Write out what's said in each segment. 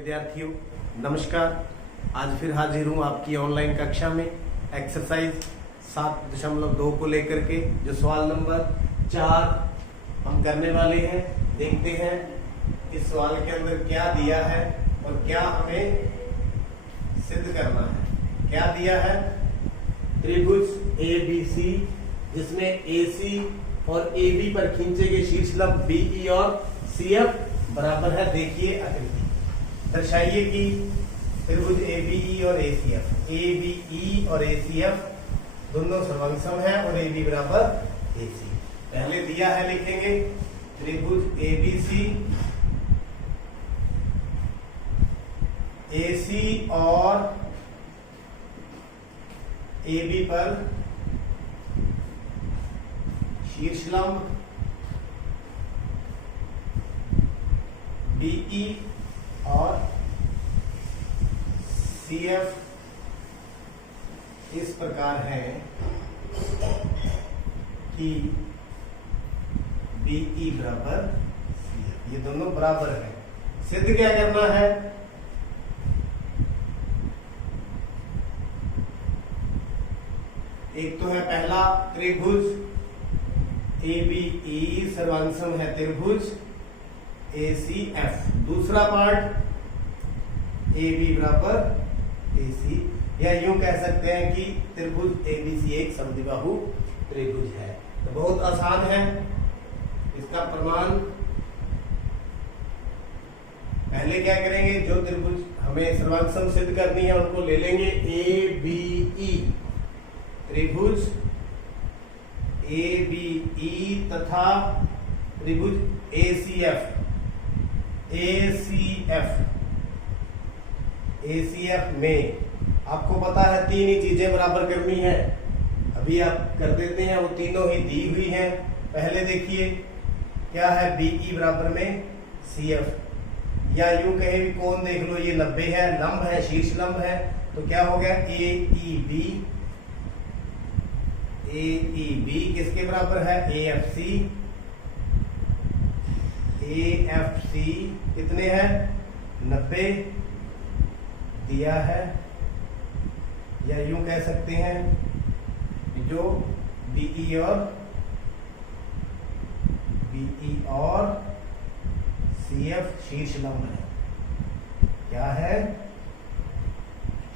विद्यार्थियों नमस्कार। आज फिर हाजिर हूँ आपकी ऑनलाइन कक्षा में एक्सरसाइज 7.2 को लेकर के जो सवाल नंबर 4 हम करने वाले हैं। देखते हैं इस सवाल के अंदर क्या दिया है और क्या हमें सिद्ध करना है। क्या दिया है? त्रिभुज ABC जिसमें AC और AB पर खींचे गए शीर्ष लंब BE और CF बराबर है। देखिए आकृति दर्शाइए कि त्रिभुज ABE और ABE और ACF दोनों सर्वसम है और AB बराबर AC। पहले दिया है, लिखेंगे त्रिभुज ABC AC और AB पर शीर्षलंब BE और CF इस प्रकार है कि BE बराबर CF, ये दोनों बराबर है। सिद्ध क्या करना है? एक तो है पहला त्रिभुज ABE सर्वांगसम है त्रिभुज ACF। दूसरा पार्ट AB बराबर AC, या यूं कह सकते हैं कि त्रिभुज ABC एक समद्विबाहु त्रिभुज है। तो बहुत आसान है इसका प्रमाण। पहले क्या करेंगे, जो त्रिभुज हमें सर्वांगसम सिद्ध करनी है उनको ले लेंगे। ABE त्रिभुज ABE तथा त्रिभुज ACF में आपको पता है तीन ही चीजें बराबर करनी है। अभी आप कर देते हैं, वो तीनों ही दी हुई हैं। पहले देखिए क्या है, BE बराबर में CF, या यूं कहे भी कोण देख लो, ये 90 है, लंब है, शीर्ष लंब है। तो क्या हो गया, AEB किसके बराबर है? AFC कितने हैं? 90 दिया है। या यूं कह सकते हैं जो BE और CF शीर्ष लंब है। क्या है?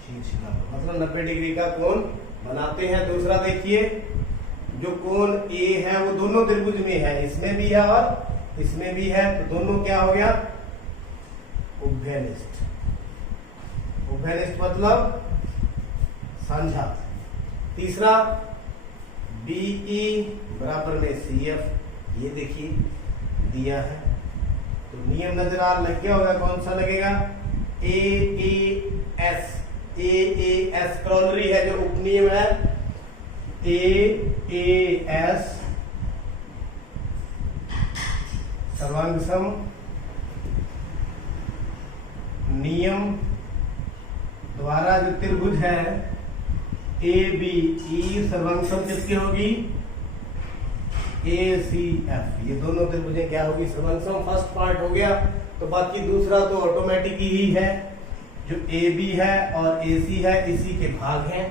शीर्ष लंब, मतलब 90 डिग्री का कोण बनाते हैं। दूसरा देखिए, जो कोण A है वो दोनों त्रिभुज में है, इसमें भी है और इसमें भी है। तो दोनों क्या हो गया? उभयनिष्ठ। उभयनिष्ठ मतलब साझा। तीसरा BE बराबर में CF, ये देखिए दिया है। तो नियम नजर लग गया होगा, कौन सा लगेगा? AAS क्रॉलरी है जो उपनियम है। AAS सर्वांगसम नियम द्वारा जो त्रिभुज है ABE सर्वांगसम किसकी होगी? ACF। ये दोनों त्रिभुजें क्या होगी? सर्वांगसम। फर्स्ट पार्ट हो गया। तो बाकी दूसरा तो ऑटोमेटिक ही है। जो AB है और AC है इसी के भाग हैं।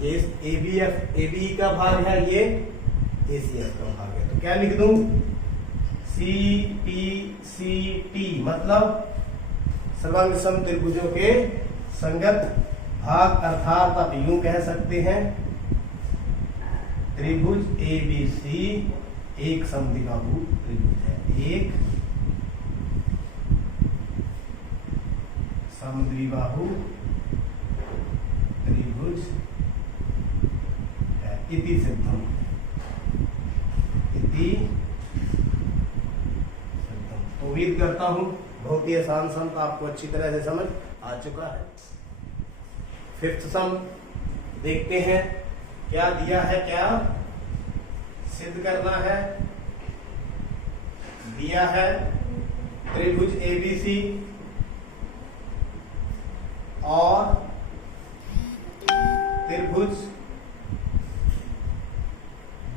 ये ABE का भाग है, ये ACF का भाग है। तो क्या लिख दूं? CPCT मतलब सर्वांगसम त्रिभुजों के संगत भाग, अर्थात आप यूं कह सकते हैं त्रिभुज ABC एक समद्विबाहु त्रिभुज है। एक समद्विबाहु त्रिभुज है। इति सिद्धम। उम्मीद करता हूं बहुत ही आसान सम आपको अच्छी तरह से समझ आ चुका है। फिफ्थ सम देखते हैं क्या दिया है, क्या सिद्ध करना है। दिया है त्रिभुज ABC और त्रिभुज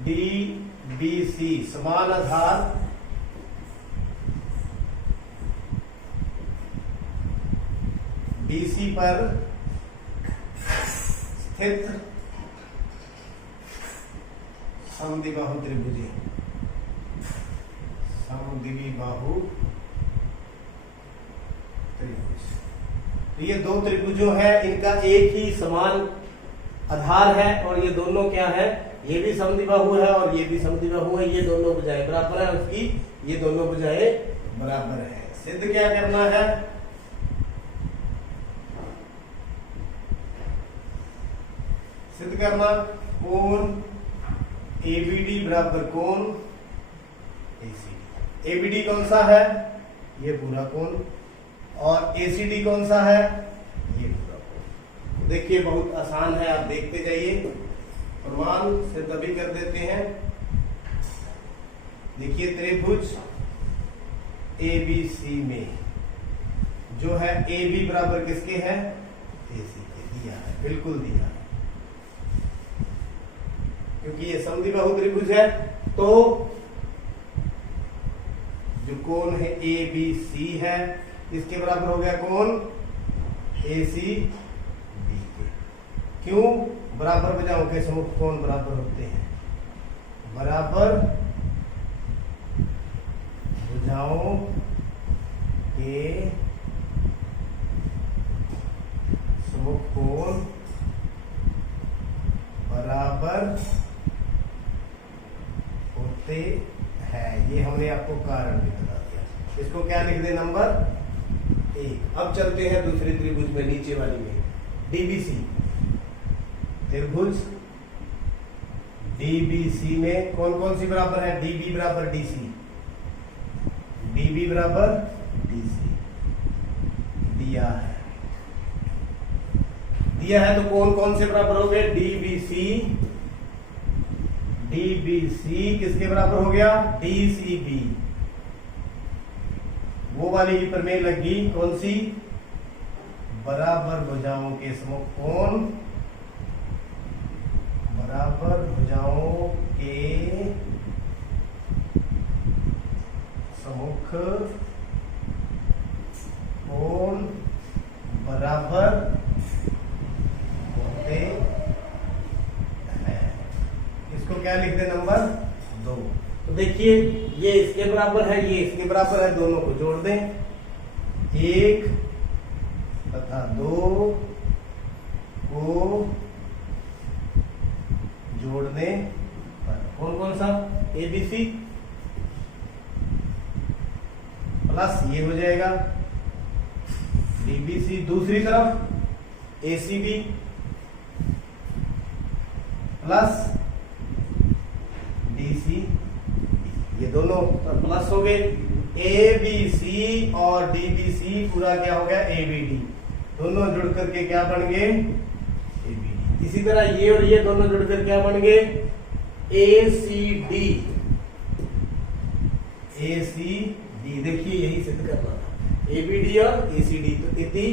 DBC समान आधार, BC पर स्थित समद्विबाहु त्रिभुज, समद्विबाहु त्रिभुज। तो ये दो त्रिभुजों है, इनका एक ही समान आधार है और ये दोनों क्या है, ये भी समद्विबाहु है और ये भी समद्विबाहु है। ये दोनों भुजाएं बराबर है उसकी, ये दोनों भुजाएं बराबर है। सिद्ध क्या करना है, सिद्ध करना कोण ABD बराबर कोण ACD। ABD कौन सा है, ये पूरा कोण, और ACD कौन सा है, ये पूरा कोण। देखिए बहुत आसान है, आप देखते जाइए, प्रमाण से तभी कर देते हैं। देखिए त्रिभुज ABC में जो है AB बराबर किसके है, AC के, दिया है, बिल्कुल दिया है, क्योंकि ये समद्विबाहु त्रिभुज है। तो जो कोण है ABC है, इसके बराबर हो गया कोण ACB के। क्यों, बराबर भुजाओं के समूह कोण बराबर होते हैं, बराबर भुजाओं के समूह कोण बराबर होते हैं। ये हमने आपको कारण भी बता दिया। इसको क्या लिख दे, नंबर 1। अब चलते हैं दूसरे त्रिभुज में, नीचे वाली में, DBC त्रिभुज DBC में कौन कौन सी बराबर है, DB बराबर DC, DB बराबर DC दिया है, दिया है। तो कौन कौन से बराबर हो गए, DBC किसके बराबर हो गया, DCB। वो वाली ही प्रमेय लगी, कौन सी, बराबर भुजाओं के समूह कोण, बराबर भुजाओं के सम्मुख कोण बराबर होते हैं। इसको क्या लिख दे, नंबर 2। तो देखिए ये इसके बराबर है, ये इसके बराबर है, दोनों को जोड़ दें, 1 तथा 2 को जोड़ने पर कौन कौन सा, ABC प्लस ये हो जाएगा DBC, दूसरी तरफ ACB प्लस DC, ये दोनों प्लस हो गए। ABC और DBC पूरा क्या हो गया, ABD, दोनों जुड़ करके क्या बन गए, ABD। इसी तरह ये और ये दोनों जुड़कर क्या बन गए, ACD, ACD। देखिए यही सिद्ध करना था, ABD और ACD। तो इति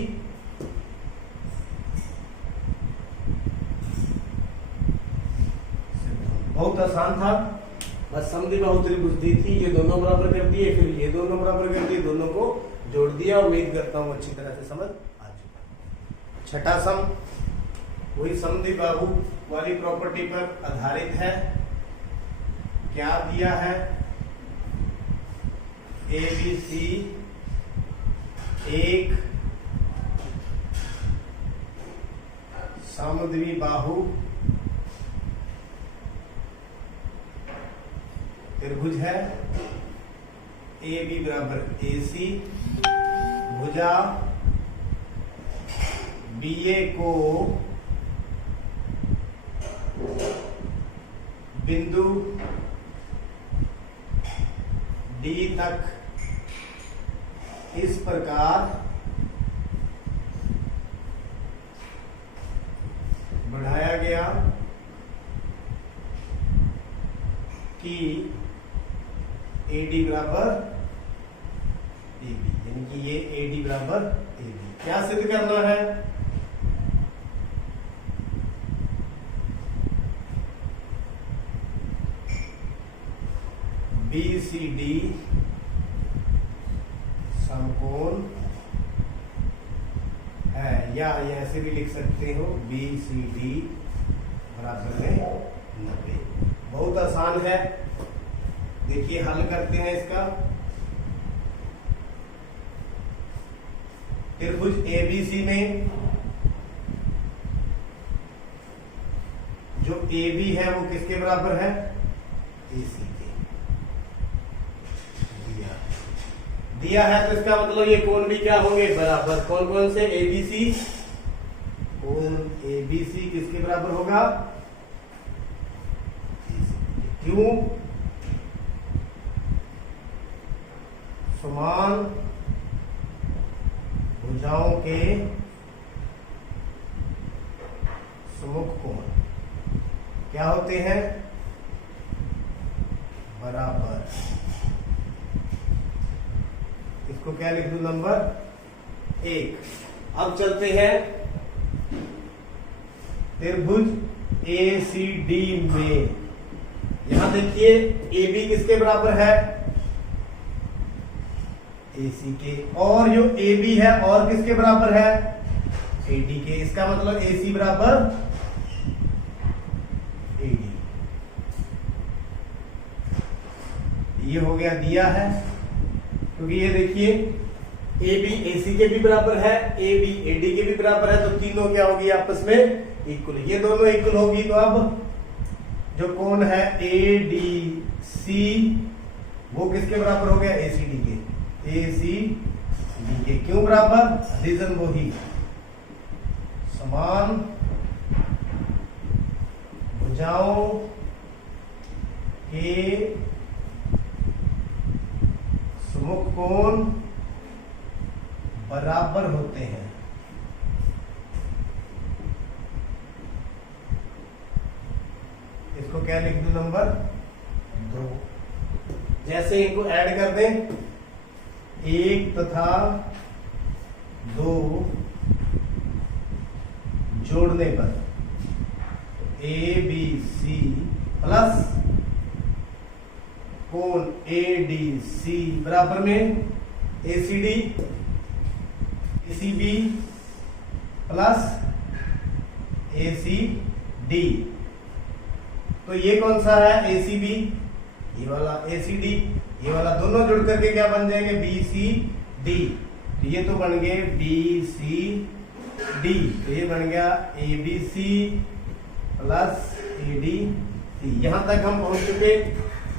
बहुत आसान था, बस समद्विबाहु त्रिभुज दी थी, ये दोनों बराबर कर दिए, फिर ये दोनों बराबर कर दिए, दोनों को जोड़ दिया। उम्मीद करता हूं अच्छी तरह से समझ आ चुका। छठा सम वही समद्विबाहु वाली प्रॉपर्टी पर आधारित है। क्या दिया है, ABC एक समद्विबाहु त्रिभुज है, AB बराबर AC, भुजा BA को बिंदु D तक इस प्रकार बढ़ाया गया कि AD बराबर AB, यानी कि ये AD बराबर AB। क्या सिद्ध करना है, BCD समकोण है, या ऐसे भी लिख सकते हो BCD बराबर में 90। बहुत आसान है। देखिए हल करते हैं इसका। त्रिभुज ABC में जो AB है वो किसके बराबर है? AC के। दिया है तो इसका मतलब ये कोण भी क्या होंगे? बराबर। कौन कौन से? ABC। कोण ABC किसके बराबर होगा? क्यों? समान भुजाओं के सम्मुख कोण क्या होते हैं? बराबर। इसको क्या लिख दूं? नंबर 1। अब चलते हैं त्रिभुज ACD में। यहां देखिए AB किसके बराबर है? AC के। और जो AB है और किसके बराबर है? AD के। इसका मतलब AC बराबर AD। ये हो गया दिया है, क्योंकि ये देखिए AB AC के भी बराबर है, AB AD के भी बराबर है, तो तीनों क्या होगी? आपस में इक्वल। ये दोनों इक्वल होगी तो अब जो कोण है ADC वो किसके बराबर हो गया? ACD के। ACD के क्यों बराबर? रीजन वो ही, समान भुजाओं के सम्मुख कोण बराबर होते हैं। इसको क्या लिख दूं? नंबर 2। जैसे इनको ऐड कर दें, 1 तथा 2 जोड़ने पर ABC प्लस कोण ADC बराबर में ACD ACB प्लस ACD। तो ये कौन सा है? ACB। ये वाला ACD। ये वाला दोनों जुड़ करके क्या बन जाएंगे? BCD। तो ये तो बन गए BCD। तो ये बन गया ABC प्लस ADC। यहां तक हम पहुंच चुके।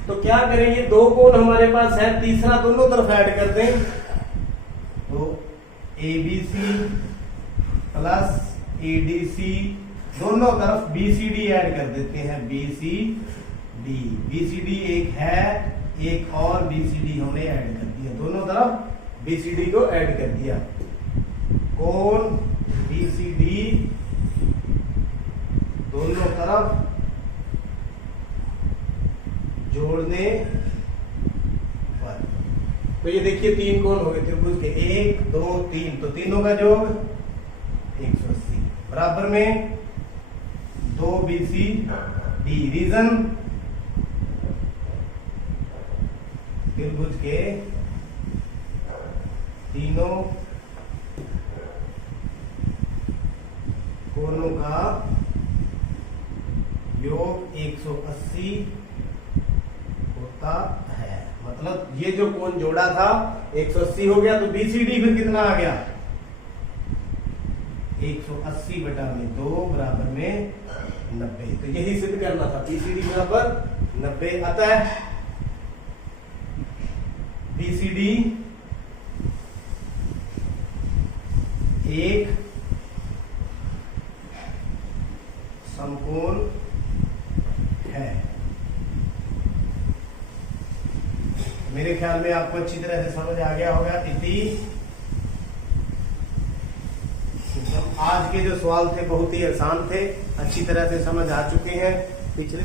तो क्या करेंगे? दो कोण हमारे पास है, तीसरा दोनों तरफ ऐड कर दें। तो ABC प्लस ADC दोनों तरफ BCD ऐड कर देते हैं। BCD। BCD एक है, एक और BCD हमने ऐड कर दिया। दोनों तरफ BCD को ऐड कर दिया। कोण BCD दोनों तरफ जोड़ने पर, तो ये देखिए 3 कोण हो गए त्रिभुज के, 1 2 3। तो तीनों का योग 180 बराबर में 2 BCD। रीजन? त्रिभुज के तीनों कोणों का योग 180 होता है। मतलब ये जो कोण जोड़ा था 180 हो गया, तो BCD फिर कितना आ गया? 180 बटा में 2 बराबर में 90। तो यही सिद्ध करना था, BCD बराबर 90। अतः BCD एक समकोण है। मेरे ख्याल में आपको अच्छी तरह से समझ आ गया होगा। इति आज के जो सवाल थे बहुत ही आसान थे, अच्छी तरह से समझ आ चुके हैं। पिछले